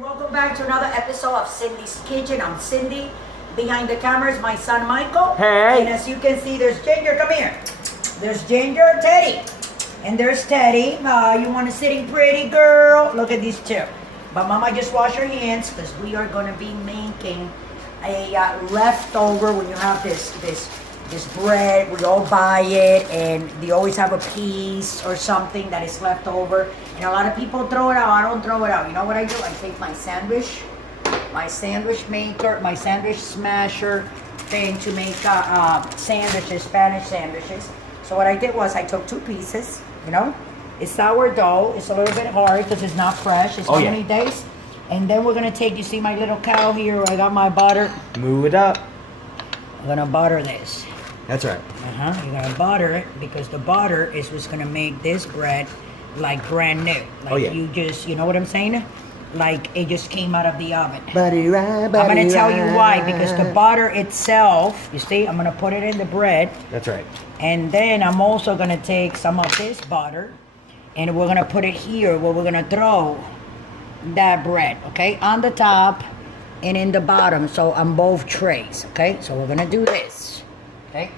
Welcome back to another episode of Cindy's Kitchen. I'm Cindy. Behind the camera is my son Michael. Hey. And as you can see, there's Ginger. Come here. There's Ginger, Teddy. And there's Teddy. You want a sitting pretty girl? Look at these two. But Mama, just wash your hands because we are going to be making a leftover when you have this bread. We all buy it and they always have a piece or something that is left over. And a lot of people throw it out. I don't throw it out. You know what I do? I take my sandwich maker, my sandwich smasher thing to make sandwiches, Spanish sandwiches. So what I did was I took two pieces, you know. It's sourdough. It's a little bit hard because it's not fresh. It's many days. And then we're going to take, you see my little cow here? I got my butter. Move it up. I'm going to butter this. That's right. You're going to butter it because the butter is what's going to make this bread like brand new. Like you know what I'm saying? Like it just came out of the oven. I'm going to tell you why. Because the butter itself, you see, I'm going to put it in the bread. That's right. And then I'm also going to take some of this butter and we're going to put it here where we're going to throw that bread, okay? On the top and in the bottom, so on both trays, okay? So we're going to do this, okay?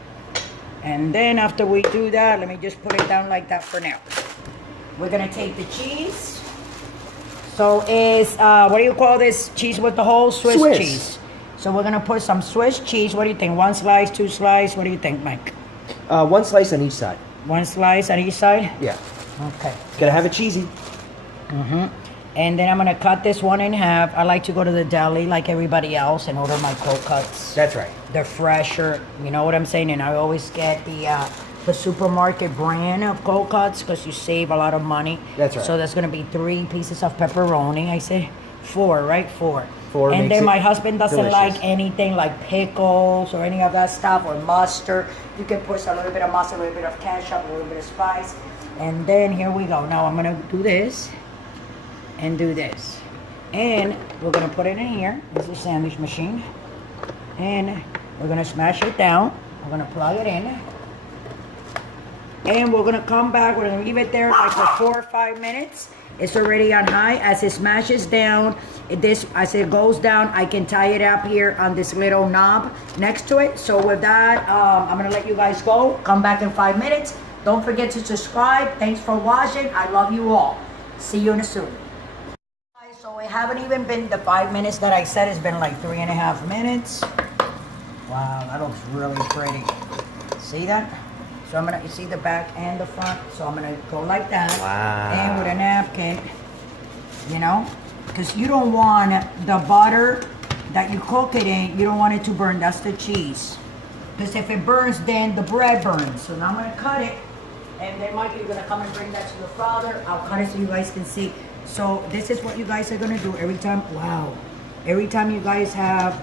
And then after we do that, let me just put it down like that for now. We're going to take the cheese. So it's, what do you call this cheese with the hole? Swiss cheese. So we're going to put some Swiss cheese. What do you think? One slice, two slice? What do you think, Mike? One slice on each side. One slice on each side? Yeah. Okay. Gotta have it cheesy. And then I'm going to cut this one in half. I like to go to the deli like everybody else and order my cold cuts. That's right. They're fresher. You know what I'm saying? And I always get the supermarket brand of cold cuts because you save a lot of money. That's right. So that's going to be 3 pieces of pepperoni. I say 4, right? 4. And makes then it my husband doesn't delicious. like anything like pickles or any of that stuff or mustard. You can put a little bit of mustard, a little bit of ketchup, a little bit of spice. And then here we go. Now I'm going to do this and do this. And we're going to put it in here. This is the sandwich machine. And we're going to smash it down. We're going to plug it in. And we're going to come back. We're going to leave it there like for 4 or 5 minutes. It's already on high. As it smashes down, as it goes down, I can tie it up here on this little knob next to it. So with that, I'm going to let you guys go. Come back in 5 minutes. Don't forget to subscribe. Thanks for watching. I love you all. See you in a soon. So it haven't even been the 5 minutes that I said. It's been like 3.5 minutes. Wow, that looks really pretty. See that? So I'm gonna, you see the back and the front. So I'm gonna go like that. Wow. And with a napkin, you know, because you don't want the butter that you cook it in, you don't want it to burn. That's the cheese. Because if it burns, then the bread burns. So now I'm gonna cut it. And then Mike, you're gonna come and bring that to your father. I'll cut it so you guys can see. So this is what you guys are gonna do every time. Wow. Every time you guys have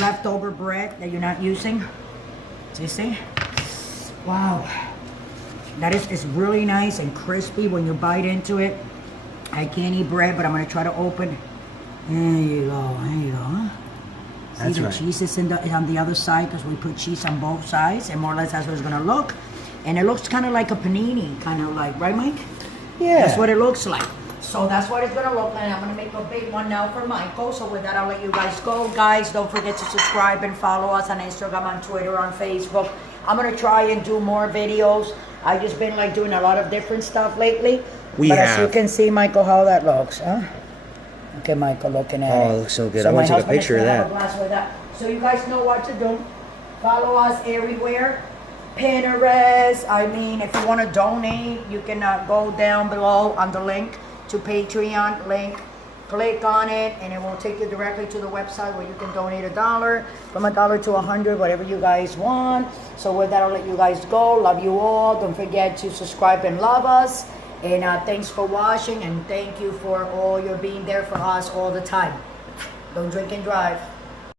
leftover bread that you're not using. Do you see? Wow. That is really nice and crispy when you bite into it. I can't eat bread, but I'm gonna try to open. There you go. There you go. Huh? See, the cheese is on the other side because we put cheese on both sides, and more or less that's what it's gonna look. And it looks kind of like a panini, kind of like, right, Mike? Yeah. That's what it looks like. So that's what it's gonna look like. I'm gonna make a big one now for Michael. So with that, I'll let you guys go. Guys, don't forget to subscribe and follow us on Instagram, on Twitter, on Facebook. I'm gonna try and do more videos. I've just been like doing a lot of different stuff lately. As you can see, Michael, how that looks, huh? Okay, Michael, looking at it. Oh, it looks so good. I want to take a picture of that. So you guys know what to do. Follow us everywhere. Pinterest. I mean, if you want to donate, you can go down below on the link to Patreon link. Click on it, and it will take you directly to the website where you can donate $1, from $1 to 100, whatever you guys want. So with that, I'll let you guys go. Love you all. Don't forget to subscribe and love us. And thanks for watching, and thank you for all your being there for us all the time. Don't drink and drive.